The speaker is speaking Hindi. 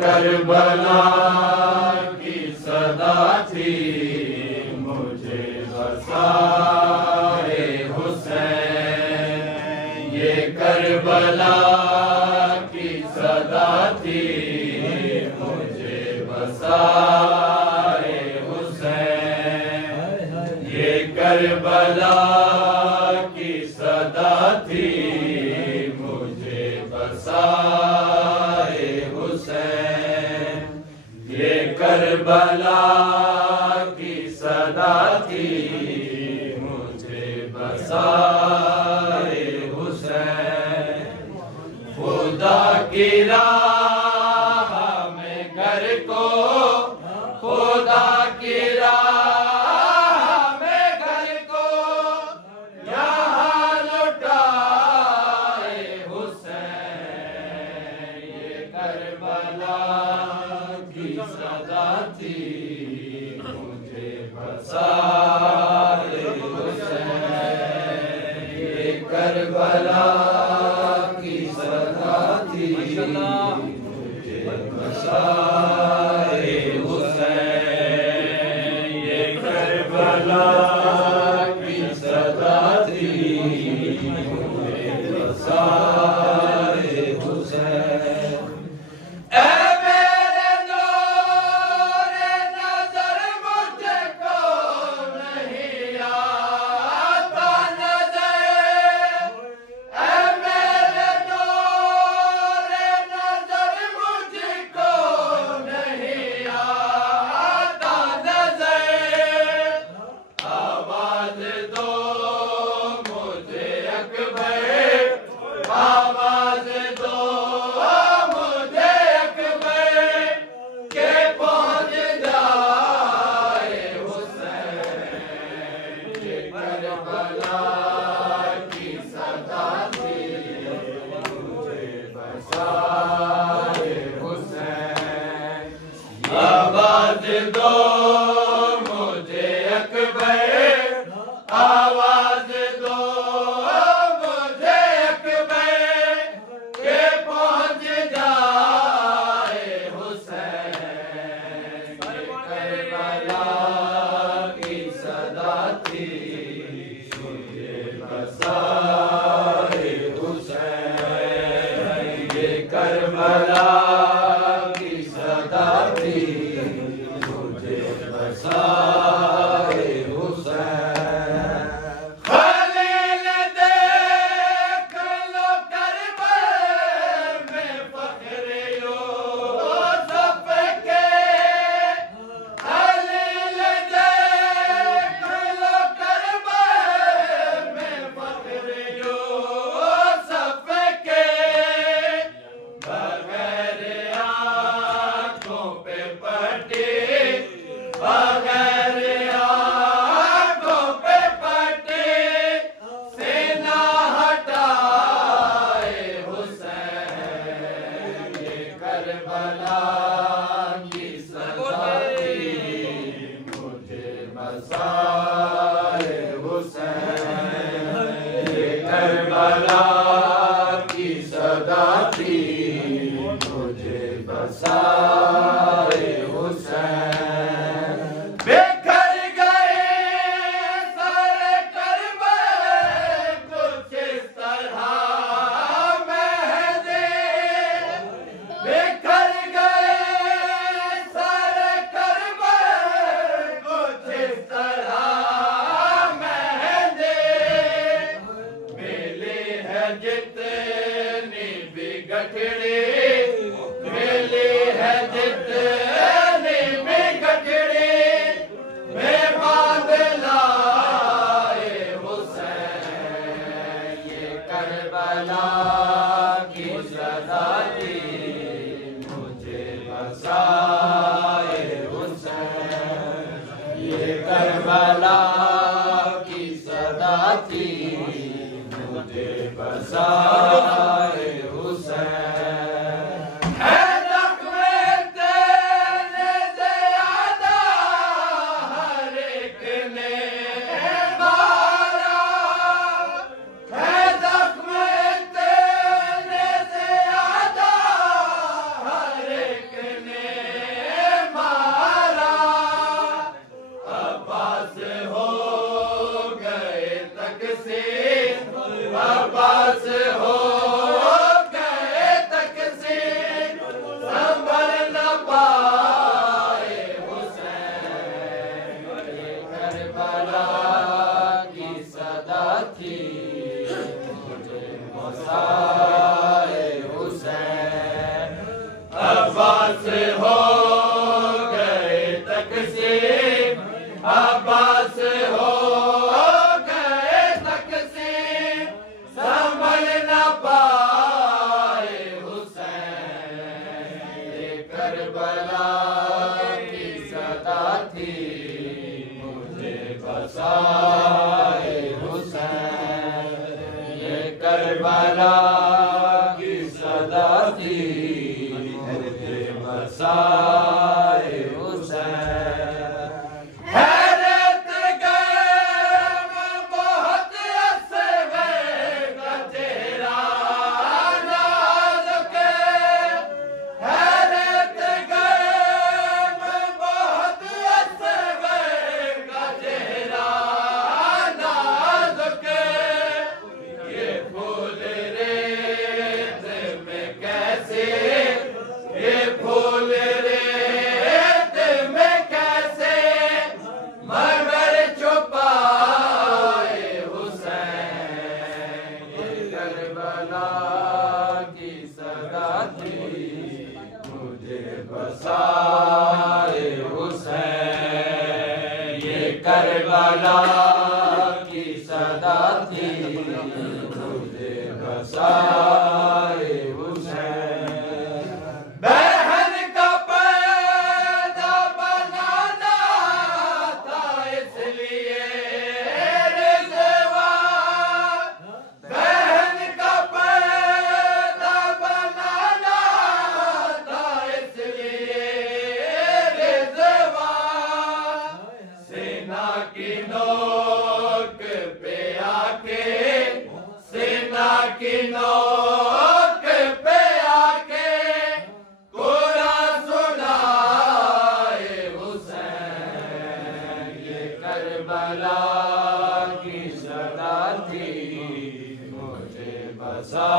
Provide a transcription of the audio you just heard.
करबला की सदा थी मुझे बसाए हुसैन। ये करबला की सदा थी मुझे बसाए हुसैन। ये करबला की सदा थी मुझे बसाए हुसैन। ये करबला की सदा थी मुझे बसाए हुसैन। खुदा की राह में घर को, खुदा की राह में घर को यहाँ लुटाए हुसैन। ये करबला की सदा थी मुझे बसाए हुसैन। ये करबला की सदा थी मुझे बसाए हुसैन। ये करबला की सदा थी मुझे बसाए हुसैन। ऐ मेरे नूरे नज़र मुझको नहीं आता नज़र। ऐ मेरे नूरे नज़र मुझको नहीं आता नज़र। आवाज़ दो मुझे अकबर, आवाज़ दो मुझे अकबर के पहुँच जाए हुसैन। ये करबला की सदा थी मुझे बसाए हुसैन। आवाज़ दो मुझे अकबर, आवाज़ दो मुझे अकबर के पहुँच जाए हुसैन। ये करबला की सदा थी मुझे बसाए हुसैन। ये करबला की सदा थी मुझे बसाए हुसैन। खलील देख लो करबल में फख्र यूसुफ के। खलील देख लो करबल में फख्र यूसुफ के। बगैर आँखों पे पट्टी, बगैर आँखों पे पट्टी सीना हटाए हुसैन। ये करबला की सदा थी मुझे बसाए हुसैन। ये करबला की सदा थी मुझे बसाए हुसैन। बिखर गए सारे करबल कुछ इस तरह मेहंदी। बिखर गए सारे करबल कुछ इस तरह मेहंदी। मिली है जितनी भी गठड़ी, मिली है जितनी भी हो गए तकसीम, अब्बास हो गए तकसीम, संभल न पाए हुसैन। ये करबला की सदा थी मुझे बसाए हुसैन। ये करबला की सदा थी मुझे बसाए हुसैन। हैरत गम बहुत असग़र का चेहरा नाज़ुक, हैरत गम बहुत असग़र का चेहरा नाज़ुक। ये फूल रेत में कैसे, ये फूल रेत में कैसे मगर छुपाए हुसैन। ये करबला की सदा थी मुझे बसाए हुसैन। ये करबला की सदा थी मुझे बसाए हुसैन। बहन का पैदा बनाना था इसलिए रिज़वान, बहन का पैदा बनाना था इसलिए रिज़वान। सेना की नोक पे आके, सेना की नोक पे आके कुरान सुनाए हुसैन। ये करबला की सदा थी मुझे बसा